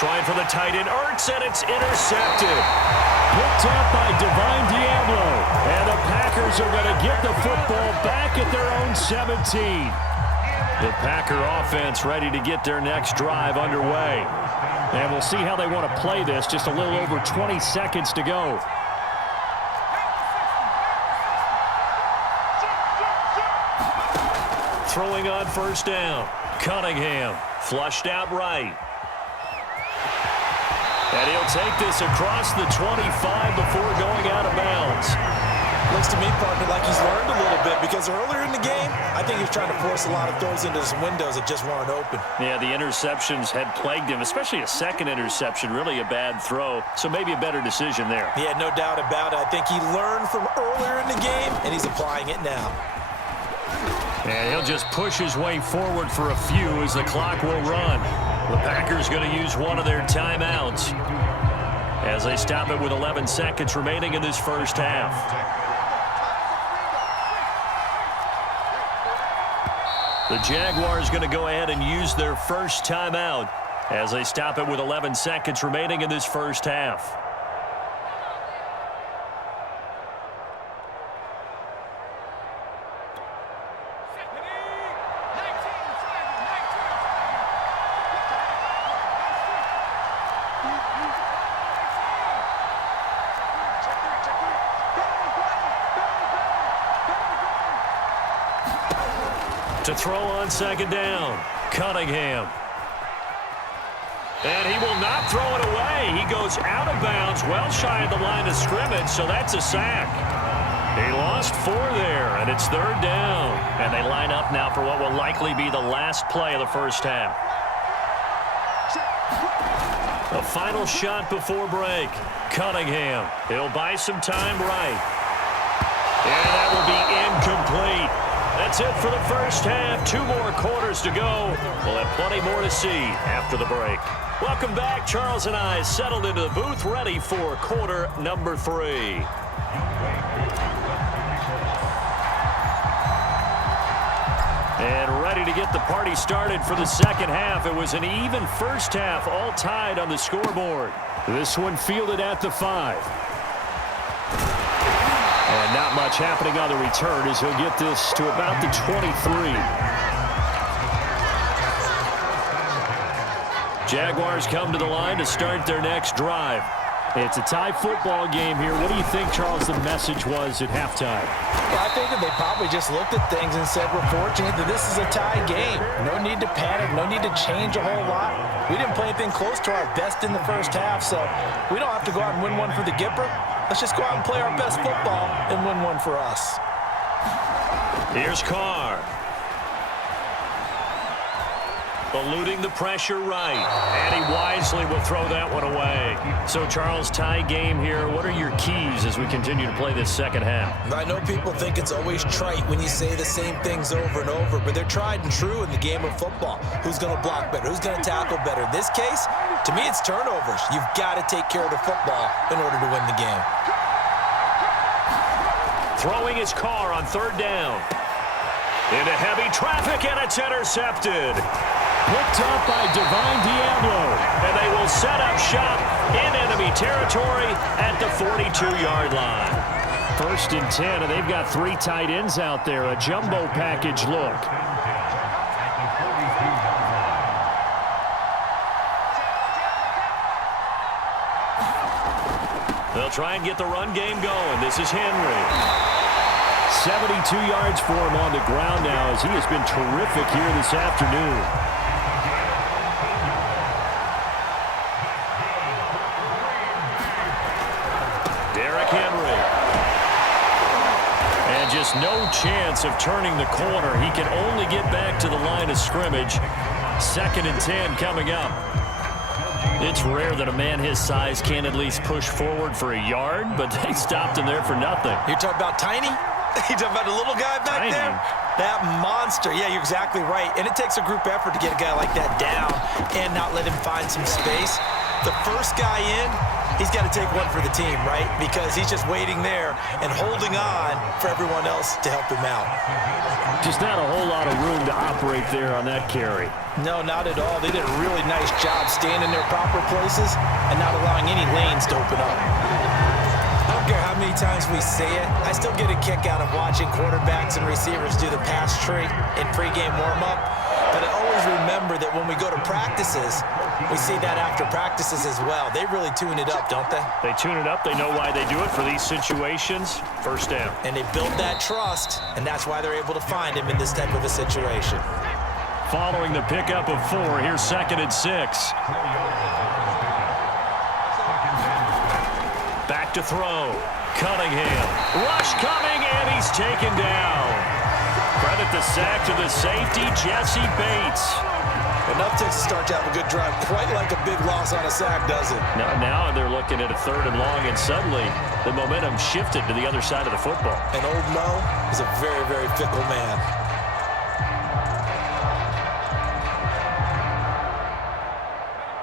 Trying for the tight end, Ertz, and it's intercepted. Picked up by Divine Diablo. And the Packers are going to get the football back at their own 17. The Packer offense ready to get their next drive underway. And we'll see how they want to play this. Just a little over 20 seconds to go. Throwing on first down. Cunningham flushed out right. And he'll take this across the 25 before going out of bounds. Looks to me, partner, like he's learned a little bit because earlier in the game, I think he was trying to force a lot of throws into some windows that just weren't open. Yeah, the interceptions had plagued him, especially a second interception, really a bad throw. So maybe a better decision there. Yeah, no doubt about it. I think he learned from earlier in the game, and he's applying it now. And he'll just push his way forward for a few as the clock will run. The Packers going to use one of their timeouts as they stop it with 11 seconds remaining in this first half. The Jaguars going to go ahead and use their first timeout as they stop it with 11 seconds remaining in this first half. To throw on second down, Cunningham. And he will not throw it away. He goes out of bounds, well shy of the line of scrimmage, so that's a sack. He lost 4 there, and it's third down. And they line up now for what will likely be the last play of the first half. A final shot before break. Cunningham. He'll buy some time right. And that will be incomplete. That's it for the first half. 2 more quarters to go. We'll have plenty more to see after the break. Welcome back. Charles and I settled into the booth, ready for quarter number 3. And ready to get the party started for the second half. It was an even first half, all tied on the scoreboard. This one fielded at the 5. And not much happening on the return as he'll get this to about the 23. Jaguars come to the line to start their next drive. It's a tie football game here. What do you think, Charles, the message was at halftime? Well, I think that they probably just looked at things and said, we're fortunate that this is a tie game. No need to panic. No need to change a whole lot. We didn't play anything close to our best in the first half, so we don't have to go out and win one for the Gipper. Let's just go out and play our best football and win one for us. Here's Carr. Eluding the pressure right. And he wisely will throw that one away. So, Charles, tie game here. What are your keys as we continue to play this second half? I know people think it's always trite when you say the same things over and over, but they're tried and true in the game of football. Who's going to block better? Who's going to tackle better? In this case, to me, it's turnovers. You've got to take care of the football in order to win the game. Throwing his car on third down. Into heavy traffic, and it's intercepted. Picked up by Divine Diablo. And they will set up shop in enemy territory at the 42-yard line. 1st and 10, and they've got 3 tight ends out there. A jumbo package look. They'll try and get the run game going. This is Henry. 72 yards for him on the ground now as he has been terrific here this afternoon. Just no chance of turning the corner. He can only get back to the line of scrimmage. 2nd and 10 coming up. It's rare that a man his size can at least push forward for a yard, but they stopped him there for nothing. You're talking about tiny? You're talking about the little guy back Tiny. there? That monster. Yeah, you're exactly right. And it takes a group effort to get a guy like that down and not let him find some space. The first guy in, He's got to take one for the team, right? Because he's just waiting there and holding on for everyone else to help him out. Just not a whole lot of room to operate there on that carry. No, not at all. They did a really nice job staying in their proper places and not allowing any lanes to open up. I don't care how many times we say it, I still get a kick out of watching quarterbacks and receivers do the pass tree in pregame warm-up. But I always remember that when we go to practices, we see that after practices as well. They really tune it up, don't they? They tune it up. They know why they do it for these situations. First down. And they build that trust, and that's why they're able to find him in this type of a situation. Following the pickup of 4, here's 2nd and 6. Back to throw. Cunningham. Rush coming, and he's taken down. Credit the sack to the safety, Jesse Bates. Enough takes to start to have a good drive. Quite like a big loss on a sack, does it? Now they're looking at a 3rd and long, and suddenly the momentum shifted to the other side of the football. And old Mo is a very, very fickle man.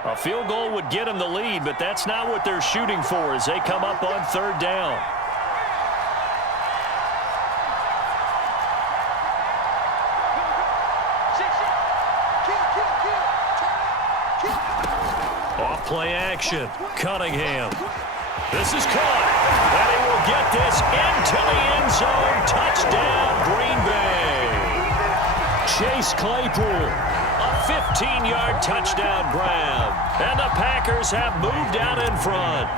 A field goal would get him the lead, but that's not what they're shooting for as they come up on 3rd down. Off-play action. Cunningham. This is caught. And he will get this into the end zone. Touchdown, Green Bay. Chase Claypool. A 15-yard touchdown grab. And the Packers have moved out in front.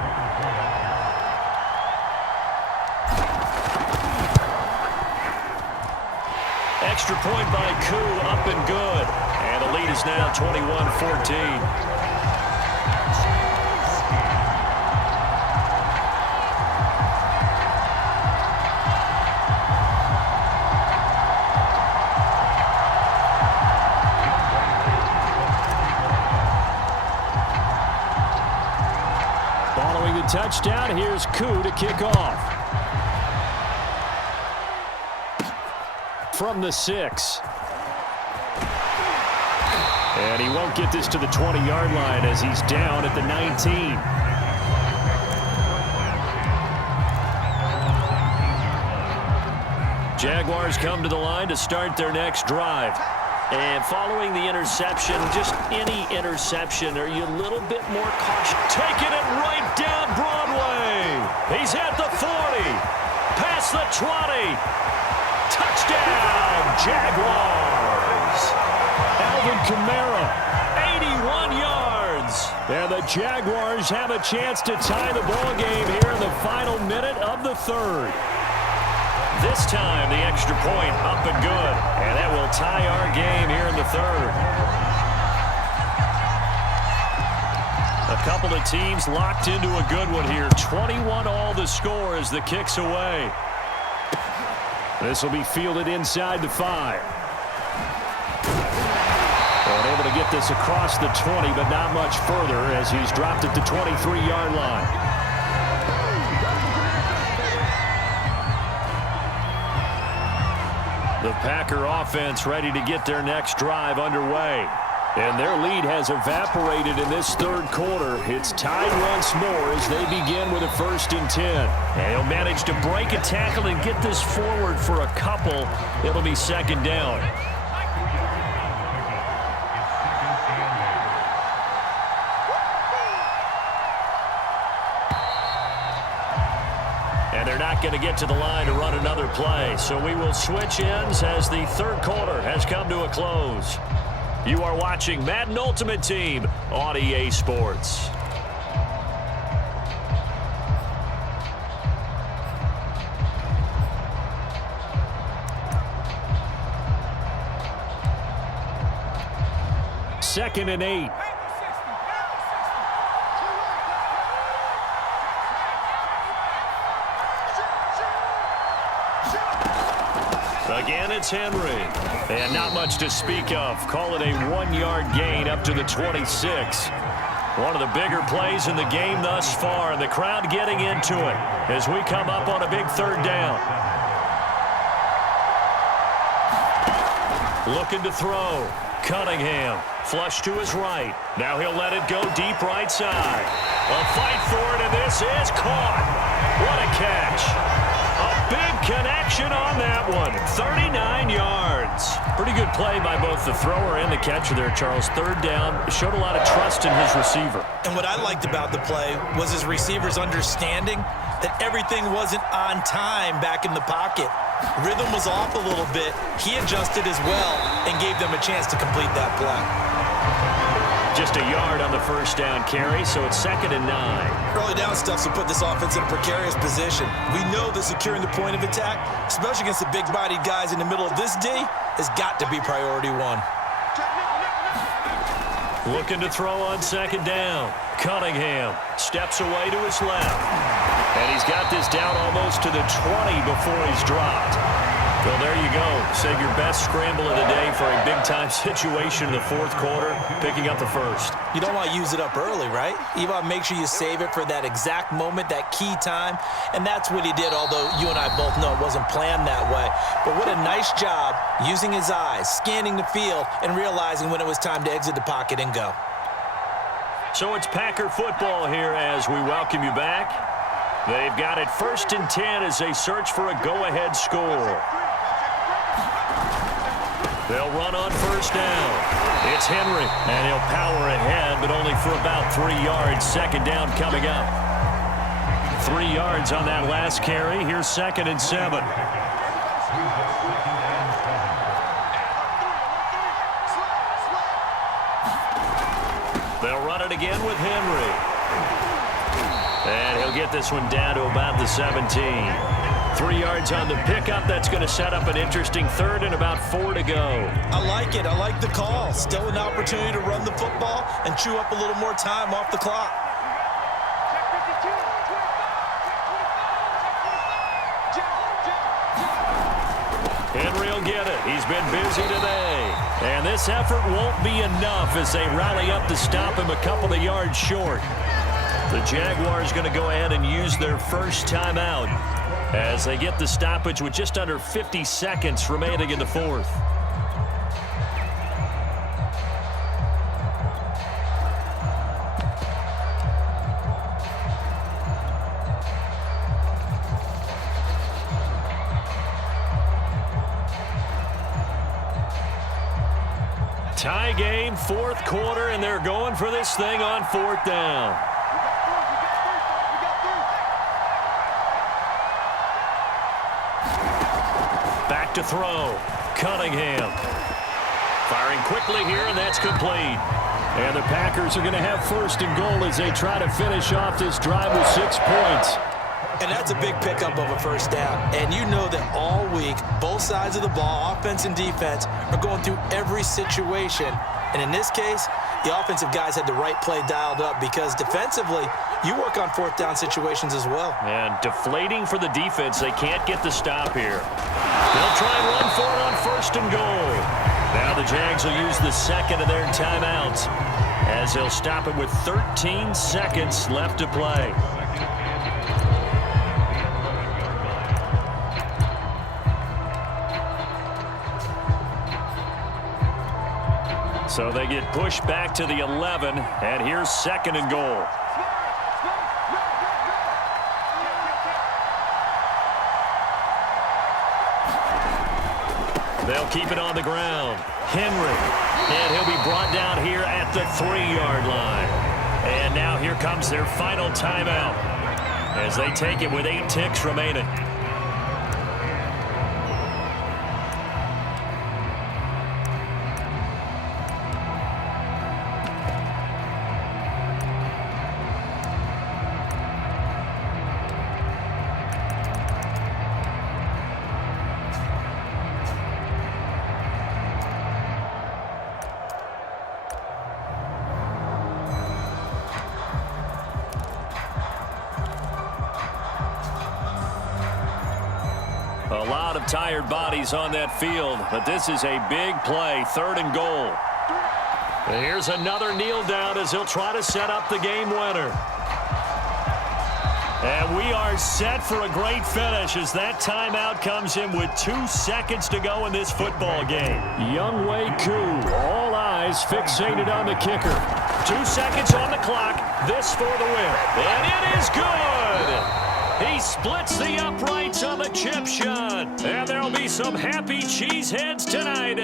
Extra point by Koo, up and good. And the lead is now 21-14. Following the touchdown, here's Koo to kick off. From the 6. And he won't get this to the 20-yard line as he's down at the 19. Jaguars come to the line to start their next drive. And following the interception, just any interception, are you a little bit more cautious? Taking it right down Broadway. He's at the 40. Past the 20. Touchdown, Jaguars. Alvin Kamara, 81 yards. And the Jaguars have a chance to tie the ball game here in the final minute of the 3rd. This time, the extra point up and good. And that will tie our game here in the 3rd. A couple of teams locked into a good one here. 21-all the score as the kick's away. This will be fielded inside the 5. And able to get this across the 20, but not much further as he's dropped at the 23-yard line. The Packer offense ready to get their next drive underway. And their lead has evaporated in this 3rd quarter. It's tied once more as they begin with a 1st and 10. And he'll manage to break a tackle and get this forward for a couple. It'll be 2nd down. And they're not going to get to the line to run another play. So we will switch ends as the 3rd quarter has come to a close. You are watching Madden Ultimate Team on EA Sports. Second and 8. Again, it's Henry. And not much to speak of. Call it a 1-yard gain up to the 26. One of the bigger plays in the game thus far. And the crowd getting into it as we come up on a big 3rd down. Looking to throw. Cunningham. Flush to his right. Now he'll let it go deep right side. A fight for it, and this is caught. What a catch. A big connection on that one. 39 yards. Pretty good play by both the thrower and the catcher there, Charles. Third down. Showed a lot of trust in his receiver. And what I liked about the play was his receiver's understanding that everything wasn't on time back in the pocket. Rhythm was off a little bit. He adjusted as well and gave them a chance to complete that play. Just a yard on the first down carry, so it's 2nd and 9. Early down stuff will put this offense in a precarious position. We know that securing the point of attack, especially against the big-bodied guys in the middle of this D, has got to be priority one. Looking to throw on 2nd down. Cunningham steps away to his left. And he's got this down almost to the 20 before he's dropped. Well, there you go. Save your best scramble of the day for a big-time situation in the fourth quarter, picking up the first. You don't want to use it up early, right? You want to make sure you save it for that exact moment, that key time. And that's what he did, although you and I both know it wasn't planned that way. But what a nice job using his eyes, scanning the field, and realizing when it was time to exit the pocket and go. So it's Packer football here as we welcome you back. They've got it 1st and 10 as they search for a go-ahead score. They'll run on 1st down. It's Henry, and he'll power ahead, but only for about 3 yards. 2nd down coming up. 3 yards on that last carry. Here's 2nd and 7. They'll run it again with Henry. And he'll get this one down to about the 17. 3 yards on the pickup. That's going to set up an interesting 3rd and about 4 to go. I like it. I like the call. Still an opportunity to run the football and chew up a little more time off the clock. Henry will get it. He's been busy today. And this effort won't be enough as they rally up to stop him a couple of yards short. The Jaguars going to go ahead and use their first timeout as they get the stoppage with just under 50 seconds remaining in the fourth. Tie game, fourth quarter, and they're going for this thing on 4th down. Back to throw. Cunningham. Firing quickly here, and that's complete. And the Packers are going to have 1st and goal as they try to finish off this drive with 6 points. And that's a big pickup of a 1st down. And you know that all week, both sides of the ball, offense and defense, are going through every situation. And in this case, the offensive guys had the right play dialed up because defensively, you work on 4th down situations as well. And deflating for the defense. They can't get the stop here. They'll try and run for it on 1st and goal. Now the Jags will use the 2nd of their timeouts as they'll stop it with 13 seconds left to play. So they get pushed back to the 11, and here's 2nd and goal. They'll keep it on the ground. Henry, and he'll be brought down here at the 3-yard line. And now here comes their final timeout as they take it with 8 ticks remaining. A lot of tired bodies on that field, but this is a big play, 3rd and goal. And here's another kneel down as he'll try to set up the game winner. And we are set for a great finish as that timeout comes in with 2 seconds to go in this football game. Younghoe Koo, all eyes fixated on the kicker. 2 seconds on the clock. This for the win. And it is good. He splits the uprights on the chip shot. And there'll be some happy cheeseheads tonight.